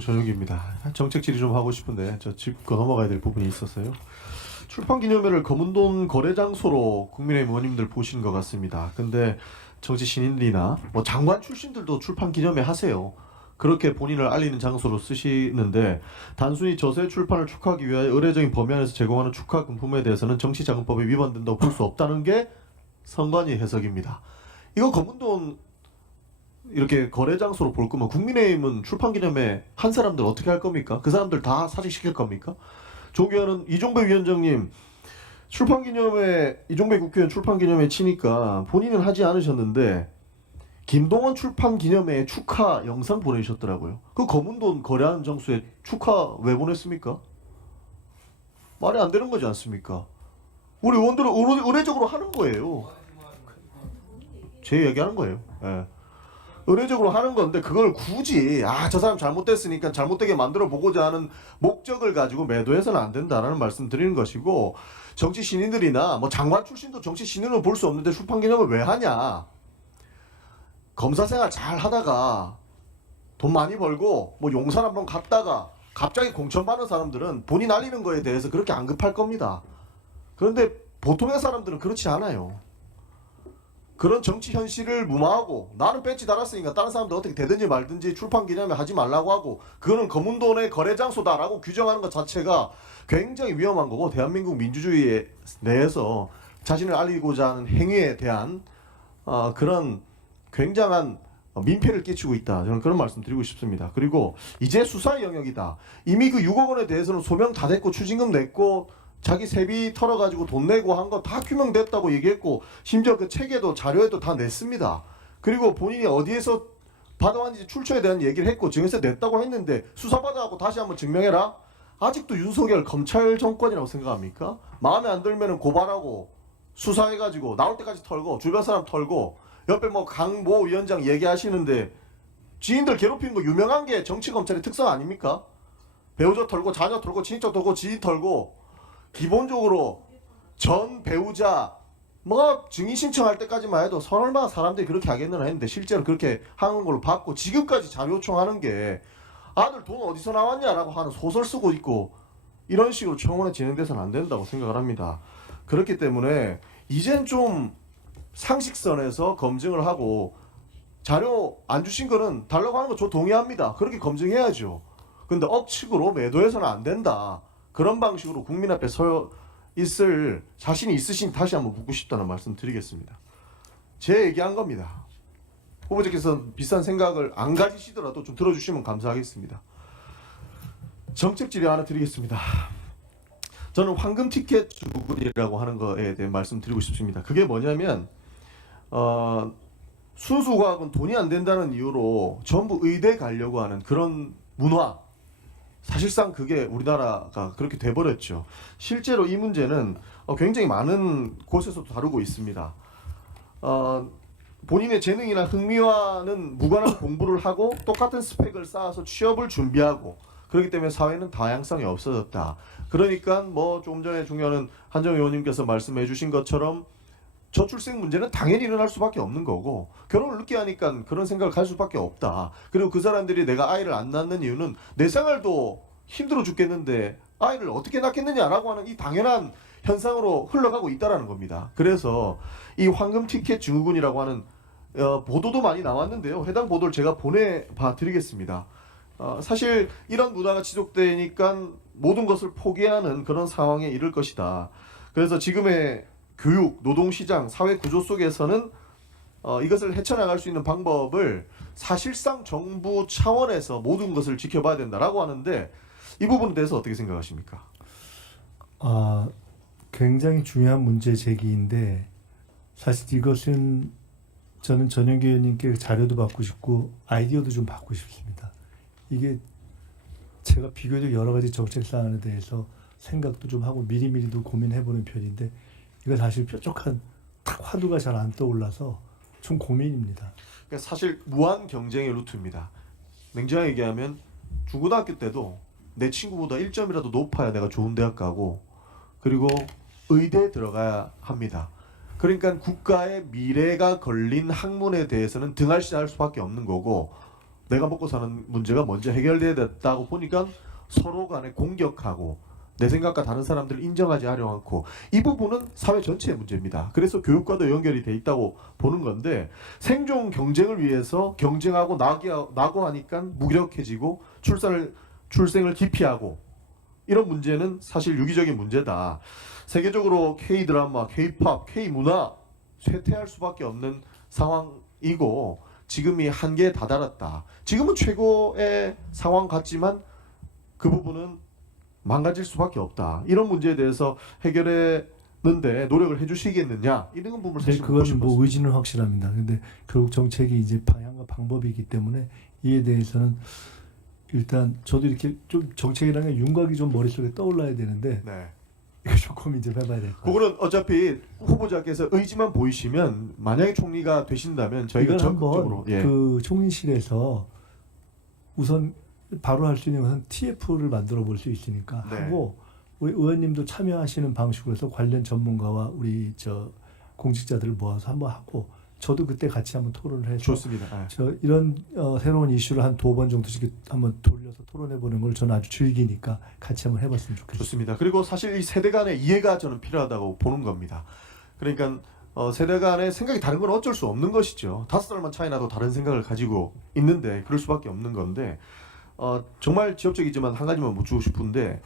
저녁입니다. 정책 질의 좀 하고 싶은데 저 짚고 넘어가야 될 부분이 있어서요. 출판 기념회를 검은돈 거래 장소로 국민의힘 의원님들 보신 것 같습니다. 근데 정치 신인들이나 뭐 장관 출신들도 출판 기념회 하세요. 그렇게 본인을 알리는 장소로 쓰시는데 단순히 저서의 출판을 축하하기 위하여 의례적인 범위 안에서 제공하는 축하 금품에 대해서는 정치자금법에 위반된다고 볼 수 없다는 게 선관위 해석입니다. 이거 검은돈 이렇게 거래 장소로 볼 거면 국민의힘은 출판 기념회 한 사람들 어떻게 할 겁니까? 그 사람들 다 사직시킬 겁니까? 존경하는 이종배 위원장님, 출판 기념회 이종배 국회의원 출판 기념회 치니까 본인은 하지 않으셨는데 김동원 출판 기념회 축하 영상 보내주셨더라고요. 그 검은 돈 거래하는 장소에 축하 왜 보냈습니까? 말이 안 되는 거지 않습니까? 우리 의원들은 의례적으로 하는 거예요. 제 얘기하는 거예요. 예. 의례적으로 하는 건데 그걸 굳이 저 사람 잘못됐으니까 잘못되게 만들어 보고자 하는 목적을 가지고 매도해서는 안 된다라는 말씀 드리는 것이고, 정치 신인들이나 뭐 장관 출신도 정치 신인으로 볼 수 없는데 출판 기념을 왜 하냐? 검사 생활 잘 하다가 돈 많이 벌고 뭐 용산 한번 갔다가 갑자기 공천 받는 사람들은 본인 알리는 거에 대해서 그렇게 안 급할 겁니다. 그런데 보통의 사람들은 그렇지 않아요. 그런 정치 현실을 무마하고 나는 배지 달았으니까 다른 사람들 어떻게 되든지 말든지 출판 기념회 하지 말라고 하고 그거는 검은 돈의 거래 장소다라고 규정하는 것 자체가 굉장히 위험한 거고, 대한민국 민주주의 내에서 자신을 알리고자 하는 행위에 대한 그런 굉장한 민폐를 끼치고 있다. 저는 그런 말씀 드리고 싶습니다. 그리고 이제 수사의 영역이다. 이미 그 6억 원에 대해서는 소명 다 됐고 추징금 냈고 자기 세비 털어가지고 돈 내고 한 거 다 규명됐다고 얘기했고 심지어 그 책에도 자료에도 다 냈습니다. 그리고 본인이 어디에서 받아왔는지 출처에 대한 얘기를 했고 증여세 냈다고 했는데 수사받아갖고 다시 한번 증명해라? 아직도 윤석열 검찰 정권이라고 생각합니까? 마음에 안 들면 고발하고 수사해가지고 나올 때까지 털고 주변 사람 털고 옆에 뭐 강모 위원장 얘기하시는데 지인들 괴롭히는 거 유명한 게 정치검찰의 특성 아닙니까? 배우자 털고 자녀 털고 친인척 털고 지인 털고 기본적으로 전 배우자 뭐 증인 신청할 때까지만 해도 설마 사람들이 그렇게 하겠느냐 했는데 실제로 그렇게 하는 걸로 봤고, 지금까지 자료 요청하는 게 아들 돈 어디서 나왔냐라고 하는 소설 쓰고 있고 이런 식으로 청원에 진행돼서는 안 된다고 생각을 합니다. 그렇기 때문에 이젠 좀 상식선에서 검증을 하고, 자료 안 주신 거는 달라고 하는 거 저 동의합니다. 그렇게 검증해야죠. 근데 억측으로 매도해서는 안 된다. 그런 방식으로 국민 앞에 서 있을 자신이 있으신 다시 한번 묻고 싶다는 말씀 드리겠습니다. 제 얘기한 겁니다. 후보자께서 비슷한 생각을 안 가지시더라도 좀 들어주시면 감사하겠습니다. 정책 질의 하나 드리겠습니다. 저는 황금 티켓 주군이라고 하는 거에 대해 말씀드리고 싶습니다. 그게 뭐냐면 순수 과학은 돈이 안 된다는 이유로 전부 의대 가려고 하는 그런 문화, 사실상 그게 우리나라가 그렇게 돼버렸죠. 실제로 이 문제는 굉장히 많은 곳에서도 다루고 있습니다. 본인의 재능이나 흥미와는 무관한 공부를 하고 똑같은 스펙을 쌓아서 취업을 준비하고, 그렇기 때문에 사회는 다양성이 없어졌다. 그러니까 뭐 조금 전에 존경하는 한정 의원님께서 말씀해 주신 것처럼 저출생 문제는 당연히 일어날 수밖에 없는 거고, 결혼을 늦게 하니까 그런 생각을 할 수밖에 없다. 그리고 그 사람들이 내가 아이를 안 낳는 이유는 내 생활도 힘들어 죽겠는데 아이를 어떻게 낳겠느냐라고 하는 이 당연한 현상으로 흘러가고 있다라는 겁니다. 그래서 이 황금 티켓 증후군이라고 하는 보도도 많이 나왔는데요. 해당 보도를 제가 보내봐 드리겠습니다. 사실 이런 문화가 지속되니까 모든 것을 포기하는 그런 상황에 이를 것이다. 그래서 지금의 교육, 노동시장, 사회 구조 속에서는 이것을 헤쳐나갈 수 있는 방법을 사실상 정부 차원에서 모든 것을 지켜봐야 된다라고 하는데, 이 부분에 대해서 어떻게 생각하십니까? 굉장히 중요한 문제 제기인데, 사실 이것은 저는 전영기 의원님께 자료도 받고 싶고 아이디어도 좀 받고 싶습니다. 이게 제가 비교적 여러 가지 정책 사안에 대해서 생각도 좀 하고 미리미리도 고민해보는 편인데, 이거 사실 뾰족한 탁 화두가 잘 안 떠올라서 좀 고민입니다. 그러니까 사실 무한 경쟁의 루트입니다. 냉정하게 얘기하면 중고등학교 때도 내 친구보다 1점이라도 높아야 내가 좋은 대학 가고, 그리고 의대에 들어가야 합니다. 그러니까 국가의 미래가 걸린 학문에 대해서는 등할시할 수밖에 없는 거고, 내가 먹고 사는 문제가 먼저 해결돼야 됐다고 보니까 서로 간에 공격하고 내 생각과 다른 사람들을 인정하지 않고 이 부분은 사회 전체의 문제입니다. 그래서 교육과도 연결이 돼 있다고 보는 건데 생존 경쟁을 위해서 경쟁하고 나고 하니까 무기력해지고 출생을 기피하고 이런 문제는 사실 유기적인 문제다. 세계적으로 K-드라마, K-팝, K-문화 쇠퇴할 수밖에 없는 상황이고 지금이 한계에 다다랐다. 지금은 최고의 상황 같지만 그 부분은 망가질 수밖에 없다. 이런 문제에 대해서 해결하는데 노력을 해주시겠느냐 이런 부분을 사실 묻고 그건 싶었어요. 뭐 의지는 확실합니다. 근데 결국 정책이 이제 방향과 방법이기 때문에 이에 대해서는 일단 저도 이렇게 좀 정책이라는 게 윤곽이 좀 머릿속에 떠올라야 되는데 네. 이거 좀 고민 좀 해봐야 될 것 같아요. 그거는 어차피 후보자께서 의지만 보이시면 만약에 총리가 되신다면 저희가 이건 한번 적극적으로 그 총리실에서 우선 바로 할 수 있는 것은 TF를 만들어 볼 수 있으니까 네. 하고 우리 의원님도 참여하시는 방식으로 해서 관련 전문가와 우리 저 공직자들을 모아서 한번 하고 저도 그때 같이 한번 토론을 해서 좋습니다. 네. 저 이런 새로운 이슈를 한 2번 정도씩 한번 돌려서 토론해 보는 걸 저는 아주 즐기니까 같이 한번 해봤으면 좋겠습니다. 좋습니다. 그리고 사실 이 세대 간의 이해가 저는 필요하다고 보는 겁니다. 그러니까 세대 간의 생각이 다른 건 어쩔 수 없는 것이죠. 5살만 차이 나도 다른 생각을 가지고 있는데 그럴 수밖에 없는 건데 정말 지엽적이지만 한 가지만 묻고 싶은데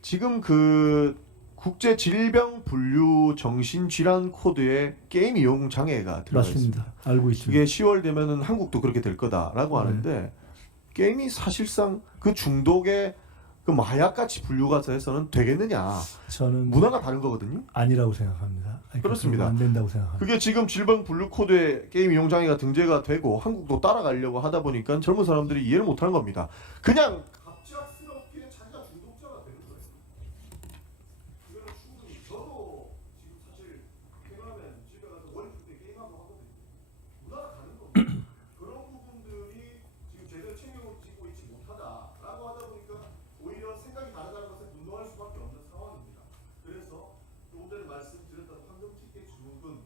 지금 그 국제 질병 분류 정신 질환 코드에 게임 이용 장애가 들어가 있습니다. 맞습니다. 알고 있습니다. 이게 10월 되면은 한국도 그렇게 될 거다라고 네. 하는데 게임이 사실상 그 중독의 그 마약같이 분류가 해서는 되겠느냐? 저는 문화가 다른 거거든요. 아니라고 생각합니다. 아니, 그렇습니다. 안 된다고 생각합니다. 그게 지금 질병 분류 코드에 게임 이용 장애가 등재가 되고 한국도 따라가려고 하다 보니까 젊은 사람들이 이해를 못하는 겁니다. 그냥 갑작스럽게 자기가 중독자가 되는 거예요. 이거는 충분히 저도 지금 사실 퇴근하면 집에 가서 머리 풀 때 게임하고 하거든요. 문화가 다른 겁니다. 그런 부분들이 지금 제대로 챙겨지고 있지 못하다라고 하다 보니까 오히려 생각이 다르다는 것에 분노할 수밖에 없는 상황입니다. 그래서 조금 전에 말씀드렸던 환경집계 증후군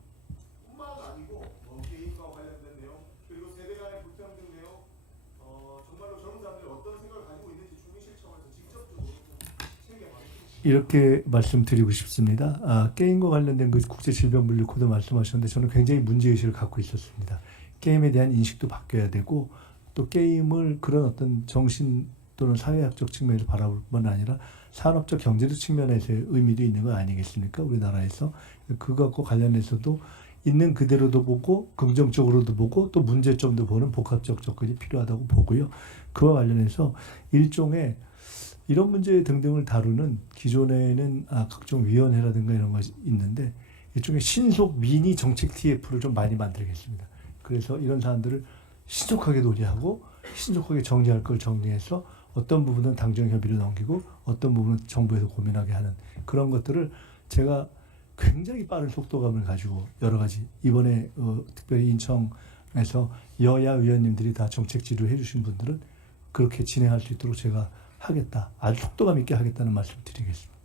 뿐만 아니고 게임과 관련된 내용 그리고 세대 간의 불평등 내용 정말로 젊은 사람들이 어떤 생각을 가지고 있는지 총리실 차원에서 직접적으로 챙겨가겠습니다. 이렇게 말씀드리고 싶습니다. 게임과 관련된 그 국제 질병 분류 코드 말씀하셨는데 저는 굉장히 문제 의식을 갖고 있었습니다. 게임에 대한 인식도 바뀌어야 되고 또 게임을 그런 어떤 정신 또는 사회학적 측면에서 바라볼 뿐 아니라 산업적 경제적 측면에서의 의미도 있는 거 아니겠습니까? 우리나라에서 그것과 관련해서도 있는 그대로도 보고 긍정적으로도 보고 또 문제점도 보는 복합적 접근이 필요하다고 보고요. 그와 관련해서 일종의 이런 문제 등등을 다루는 기존에는 각종 위원회라든가 이런 것이 있는데 일종의 신속 미니 정책 TF를 좀 많이 만들겠습니다. 그래서 이런 사안들을 신속하게 논의하고 신속하게 정리할 걸 정리해서 어떤 부분은 당정 협의로 넘기고 어떤 부분은 정부에서 고민하게 하는 그런 것들을 제가 굉장히 빠른 속도감을 가지고 여러 가지 이번에 특별히 인천에서 여야 의원님들이 다 정책 지도해 주신 분들은 그렇게 진행할 수 있도록 제가 하겠다. 아주 속도감 있게 하겠다는 말씀 드리겠습니다.